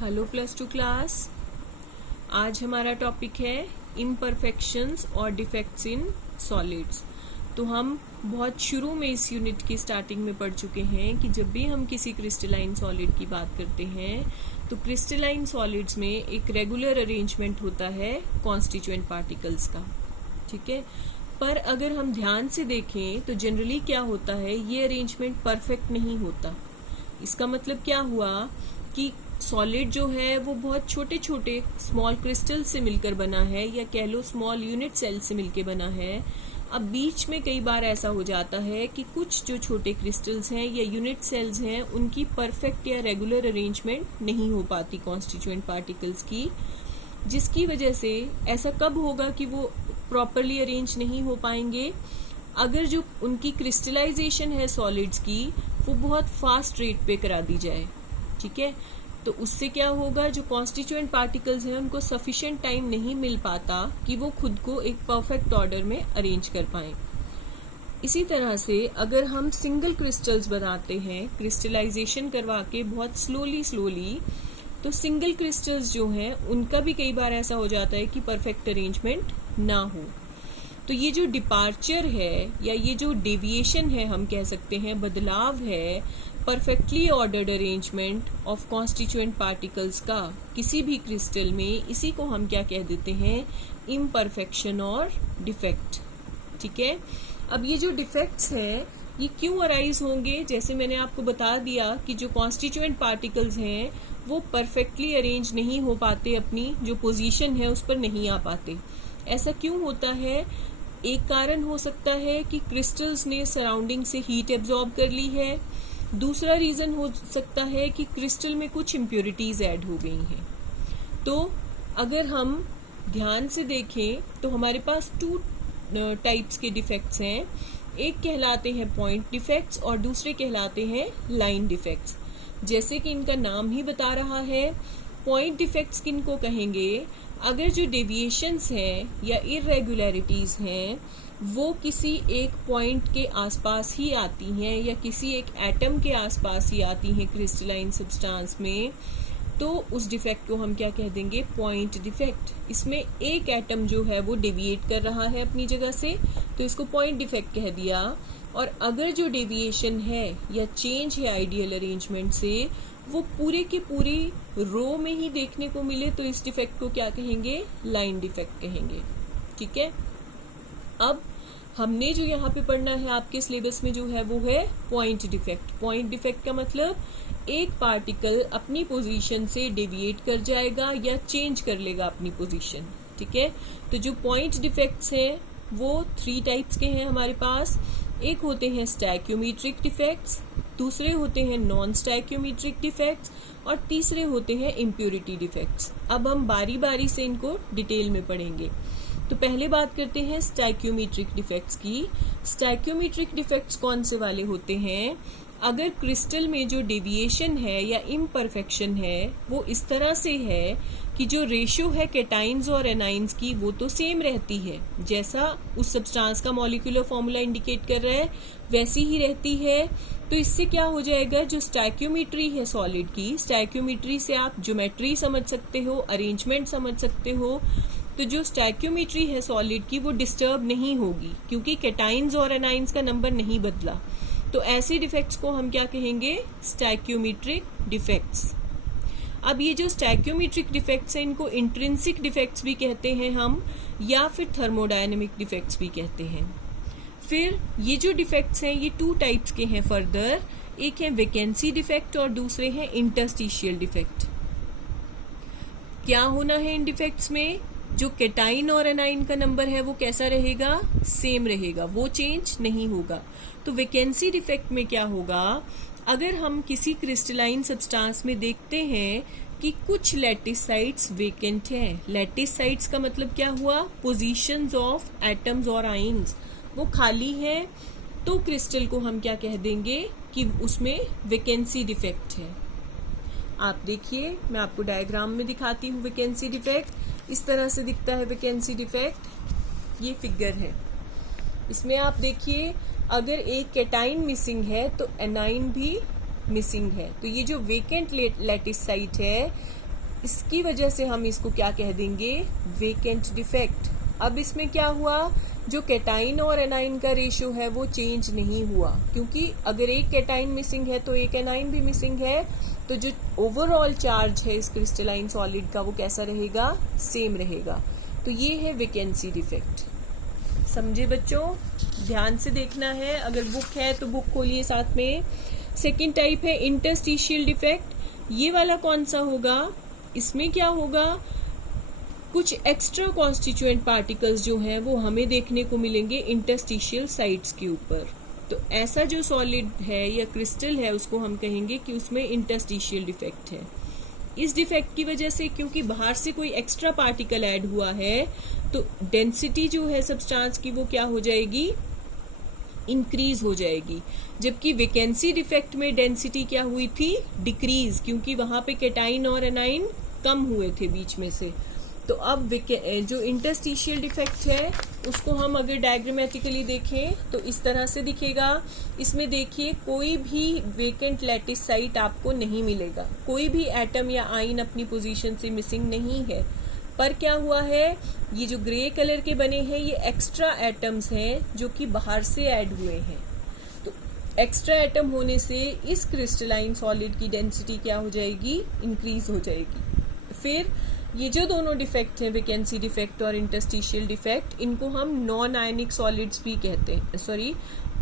Hello plus two class. आज हमारा topic है इम्परफेक्शंस और डिफेक्ट्स इन सॉलिड्स। तो हम बहुत शुरू में इस यूनिट की स्टार्टिंग में पढ़ चुके हैं कि जब भी हम किसी क्रिस्टलाइन सॉलिड की बात करते हैं तो क्रिस्टलाइन सॉलिड्स में एक रेगुलर अरेंजमेंट होता है कॉन्स्टिट्यूएंट पार्टिकल्स का, ठीक है। पर अगर हम ध्यान से देखें तो जनरली क्या होता है, ये अरेंजमेंट परफेक्ट नहीं होता। इसका मतलब क्या हुआ कि सॉलिड जो है वो बहुत छोटे छोटे स्मॉल क्रिस्टल से मिलकर बना है, या कह लो स्मॉल यूनिट सेल से मिलकर बना है। अब बीच में कई बार ऐसा हो जाता है कि कुछ जो छोटे क्रिस्टल्स हैं या यूनिट सेल्स हैं उनकी परफेक्ट या रेगुलर अरेंजमेंट नहीं हो पाती कॉन्स्टिट्यूएंट पार्टिकल्स की, जिसकी वजह से ऐसा कब होगा कि वो प्रॉपरली अरेंज नहीं हो पाएंगे, अगर जो उनकी क्रिस्टलाइजेशन है सॉलिड्स की वो बहुत फास्ट रेट पे करा दी जाए, ठीक है। तो उससे क्या होगा, जो कॉन्स्टिट्यूएंट पार्टिकल्स हैं उनको सफिशिएंट टाइम नहीं मिल पाता कि वो खुद को एक परफेक्ट ऑर्डर में अरेंज कर पाएं। इसी तरह से अगर हम सिंगल क्रिस्टल्स बनाते हैं क्रिस्टलाइजेशन करवा के बहुत स्लोली, तो सिंगल क्रिस्टल्स जो हैं उनका भी कई बार ऐसा हो जाता है कि परफेक्ट अरेंजमेंट ना हो। तो ये जो डिपार्चर है या ये जो डेविएशन है, हम कह सकते हैं बदलाव है perfectly ordered arrangement of constituent particles का किसी भी क्रिस्टल में, इसी को हम क्या कह देते हैं, इम्परफेक्शन और डिफेक्ट, ठीक है। अब ये जो डिफेक्ट्स हैं ये क्यों अराइज होंगे, जैसे मैंने आपको बता दिया कि जो कॉन्स्टिट्यूएंट पार्टिकल्स हैं वो परफेक्टली अरेंज नहीं हो पाते, अपनी जो पोजीशन है उस पर नहीं आ पाते। ऐसा क्यों होता है? एक कारण हो सकता है कि क्रिस्टल्स ने सराउंडिंग से हीट एब्जॉर्ब कर ली है। दूसरा रीजन हो सकता है कि क्रिस्टल में कुछ इम्प्योरिटीज ऐड हो गई हैं। तो अगर हम ध्यान से देखें तो हमारे पास टू टाइप्स के डिफेक्ट्स हैं। एक कहलाते हैं पॉइंट डिफेक्ट्स और दूसरे कहलाते हैं लाइन डिफेक्ट्स। जैसे कि इनका नाम ही बता रहा है, पॉइंट डिफेक्ट्स किनको कहेंगे, अगर जो डेविएशंस हैं या इरेगुलरिटीज हैं वो किसी एक पॉइंट के आसपास ही आती हैं या किसी एक एटम के आसपास ही आती हैं क्रिस्टलाइन सब्सटेंस में, तो उस डिफेक्ट को हम क्या कह देंगे, पॉइंट डिफेक्ट। इसमें एक एटम जो है वो डेविएट कर रहा है अपनी जगह से, तो इसको पॉइंट डिफेक्ट कह दिया। और अगर जो डेविएशन है या चेंज है आइडियल अरेंजमेंट से वो पूरे की पूरी रो में ही देखने को मिले, तो इस डिफेक्ट को क्या कहेंगे, लाइन डिफेक्ट कहेंगे, ठीक है। अब हमने जो यहाँ पे पढ़ना है आपके सिलेबस में जो है वो है पॉइंट डिफेक्ट। पॉइंट डिफेक्ट का मतलब एक पार्टिकल अपनी पोजीशन से डेविएट कर जाएगा या चेंज कर लेगा अपनी पोजीशन, ठीक है। तो जो पॉइंट डिफेक्ट्स हैं वो 3 टाइप्स के हैं हमारे पास। एक होते हैं स्टैक्योमेट्रिक डिफेक्ट्स, दूसरे होते हैं नॉन स्टैक्योमेट्रिक डिफेक्ट्स और तीसरे होते हैं इम्प्योरिटी डिफेक्ट्स। अब हम बारी बारी से इनको डिटेल में पढ़ेंगे। तो पहले बात करते हैं स्टैक्योमेट्रिक डिफेक्ट्स की। स्टैक्योमेट्रिक डिफेक्ट्स कौन से वाले होते हैं, अगर क्रिस्टल में जो डेविएशन है या इम्परफेक्शन है वो इस तरह से है कि जो रेशियो है कैटाइन्स और एनाइन्स की वो तो सेम रहती है, जैसा उस सब्सटेंस का मॉलिक्यूलर फॉर्मूला इंडिकेट कर रहा है वैसी ही रहती है। तो इससे क्या हो जाएगा, जो स्टैक्योमेट्री है सॉलिड की, स्टैक्योमेट्री से आप ज्योमेट्री समझ सकते हो, अरेंजमेंट समझ सकते हो, तो जो स्टैक्योमेट्री है सॉलिड की वो डिस्टर्ब नहीं होगी क्योंकि कैटाइन्स और एनाइन्स का नंबर नहीं बदला। तो ऐसे डिफेक्ट्स को हम क्या कहेंगे, स्टैक्योमेट्रिक डिफेक्ट्स। अब ये जो स्टैक्योमेट्रिक डिफेक्ट्स हैं इनको इंट्रिंसिक डिफेक्ट्स भी कहते हैं हम, या फिर थर्मोडायनेमिक डिफेक्ट्स भी कहते हैं। फिर ये जो डिफेक्ट्स हैं ये 2 टाइप्स के हैं फर्दर, एक है वैकेंसी डिफेक्ट और दूसरे हैं इंटरस्टिशियल डिफेक्ट। क्या होना है इन डिफेक्ट्स में, जो कैटाइन और एनाइन का नंबर है वो कैसा रहेगा, सेम रहेगा, वो चेंज नहीं होगा। तो वैकेंसी डिफेक्ट में क्या होगा, अगर हम किसी क्रिस्टलाइन सब्सटेंस में देखते हैं कि कुछ लैटिस साइट्स वेकेंट हैं। लैटिस साइट्स का मतलब क्या हुआ, पोजीशंस ऑफ एटम्स और आइंस वो खाली हैं, तो क्रिस्टल को हम क्या कह देंगे कि उसमें वैकेंसी डिफेक्ट है। आप देखिए, मैं आपको डायग्राम में दिखाती हूँ वैकेंसी डिफेक्ट। इस तरह से दिखता है वैकेंसी डिफेक्ट, ये फिगर है। इसमें आप देखिए अगर एक कैटाइन मिसिंग है तो एनाइन भी मिसिंग है। तो ये जो वेकेंट लैटिस साइट है इसकी वजह से हम इसको क्या कह देंगे, वेकेंट डिफेक्ट। अब इसमें क्या हुआ, जो कैटाइन और एनाइन का रेशियो है वो चेंज नहीं हुआ, क्योंकि अगर एक कैटाइन मिसिंग है तो एक एनाइन भी मिसिंग है, तो जो ओवरऑल चार्ज है इस क्रिस्टलाइन सॉलिड का वो कैसा रहेगा, सेम रहेगा। तो ये है वेकेंसी डिफेक्ट। समझे बच्चों, ध्यान से देखना है, अगर बुक है तो बुक खोलिए साथ में। सेकेंड टाइप है इंटरस्टिशियल डिफेक्ट। ये वाला कौन सा होगा, इसमें क्या होगा, कुछ एक्स्ट्रा कॉन्स्टिट्यूएंट पार्टिकल्स जो हैं वो हमें देखने को मिलेंगे इंटरस्टिशियल साइट्स के ऊपर। तो ऐसा जो सॉलिड है या क्रिस्टल है उसको हम कहेंगे कि उसमें इंटरस्टिशियल डिफेक्ट है। इस डिफेक्ट की वजह से, क्योंकि बाहर से कोई एक्स्ट्रा पार्टिकल ऐड हुआ है, तो डेंसिटी जो है सब्सटेंस की वो क्या हो जाएगी, इंक्रीज हो जाएगी। जबकि वेकेंसी डिफेक्ट में डेंसिटी क्या हुई थी, डिक्रीज, क्योंकि वहां पे कैटाइन और एनाइन कम हुए थे बीच में से। तो अब जो इंटरस्टिशियल डिफेक्ट है उसको हम अगर डायग्रामेटिकली देखें तो इस तरह से दिखेगा। इसमें देखिए कोई भी वेकेंट लैटिस साइट आपको नहीं मिलेगा, कोई भी एटम या आइन अपनी पोजीशन से मिसिंग नहीं है। पर क्या हुआ है, ये जो ग्रे कलर के बने हैं ये एक्स्ट्रा एटम्स हैं जो कि बाहर से ऐड हुए हैं। तो एक्स्ट्रा एटम होने से इस क्रिस्टलाइन सॉलिड की डेंसिटी क्या हो जाएगी, इंक्रीज हो जाएगी। फिर ये जो दोनों डिफेक्ट हैं, वेकेंसी डिफेक्ट और इंटरस्टिशियल डिफेक्ट, इनको हम नॉन आयनिक सॉलिड्स भी कहते हैं। सॉरी,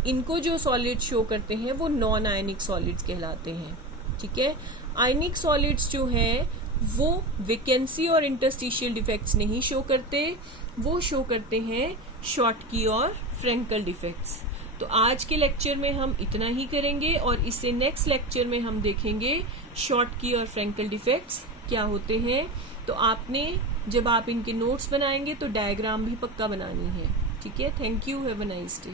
इनको जो सॉलिड शो करते हैं वो नॉन आयनिक सॉलिड्स कहलाते हैं। ठीक है, आयनिक सॉलिड्स जो हैं वो वेकेंसी और इंटरस्टिशियल डिफेक्ट्स नहीं शो करते, वो शो करते हैं शॉर्टकी और फ्रेंकल डिफेक्ट्स। तो आज के लेक्चर में हम इतना ही करेंगे और इससे नेक्स्ट लेक्चर में हम देखेंगे शॉर्टकी और फ्रेंकल डिफेक्ट्स क्या होते हैं। तो आपने जब आप इनके नोट्स बनाएंगे तो डायग्राम भी पक्का बनानी है। ठीक है, thank you, have a nice day.